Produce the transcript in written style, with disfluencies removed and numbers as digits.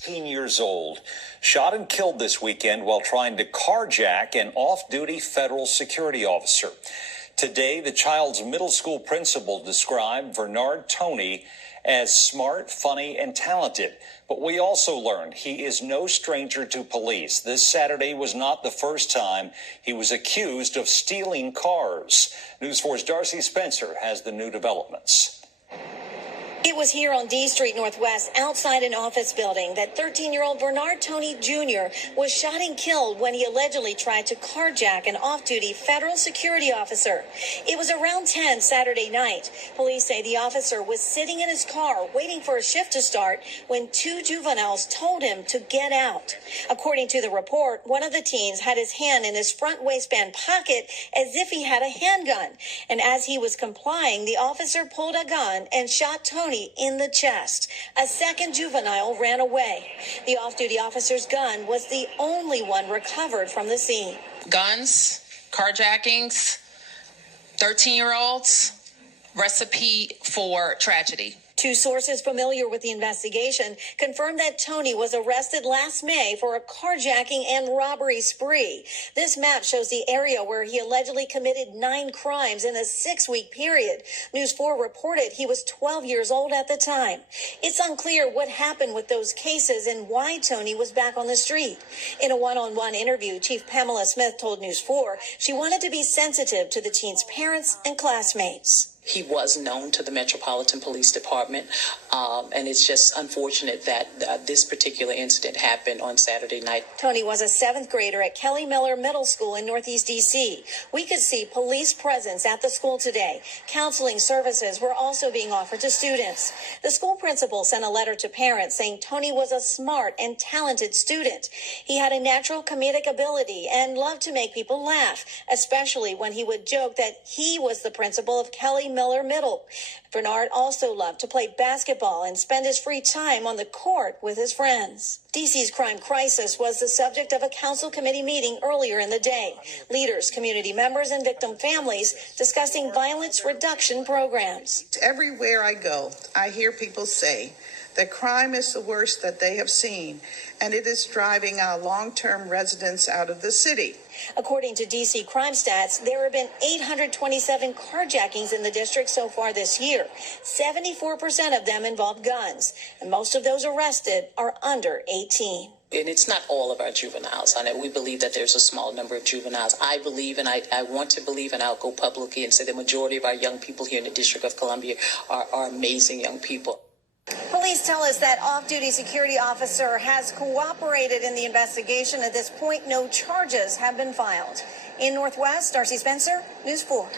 13 years old, shot and killed this weekend while trying to carjack an off-duty federal security officer. Today, the child's middle school principal described Bernard Tony as smart, funny, and talented. But we also learned he is no stranger to police. This Saturday was not the first time he was accused of stealing cars. News 4's Darcy Spencer has the new developments. It was here on D Street Northwest, outside an office building, that 13-year-old Bernard Tony Jr. was shot and killed when he allegedly tried to carjack an off-duty federal security officer. It was around 10 Saturday night. Police say the officer was sitting in his car waiting for a shift to start when two juveniles told him to get out. According to the report, one of the teens had his hand in his front waistband pocket as if he had a handgun. And as he was complying, the officer pulled a gun and shot Tony in the chest. A second juvenile ran away. The off-duty officer's gun was the only one recovered from the scene. Guns, carjackings, 13-year-olds, recipe for tragedy. Two sources familiar with the investigation confirmed that Tony was arrested last May for a carjacking and robbery spree. This map shows the area where he allegedly committed 9 crimes in a 6-week period. News 4 reported he was 12 years old at the time. It's unclear what happened with those cases and why Tony was back on the street. In a one-on-one interview, Chief Pamela Smith told News 4 she wanted to be sensitive to the teen's parents and classmates. He was known to the Metropolitan Police Department, and it's just unfortunate that this particular incident happened on Saturday night. Tony was a 7th grader at Kelly Miller Middle School in Northeast D.C. We could see police presence at the school today. Counseling services were also being offered to students. The school principal sent a letter to parents saying Tony was a smart and talented student. He had a natural comedic ability and loved to make people laugh, especially when he would joke that he was the principal of Kelly Miller Middle. Bernard also loved to play basketball and spend his free time on the court with his friends. DC's crime crisis was the subject of a council committee meeting earlier in the day. Leaders, community members, and victim families discussing violence reduction programs. Everywhere I go, I hear people say that crime is the worst that they have seen, and it is driving our long-term residents out of the city. According to DC crime stats, there have been 827 carjackings in the district so far this year. 74% of them involve guns, and most of those arrested are under 18. And it's not all of our juveniles. I know we believe that there's a small number of juveniles. I believe, and I want to believe, and I'll go publicly and say the majority of our young people here in the District of Columbia are amazing young people. Police tell us that off-duty security officer has cooperated in the investigation. At this point, no charges have been filed. In Northwest, Darcy Spencer, News 4.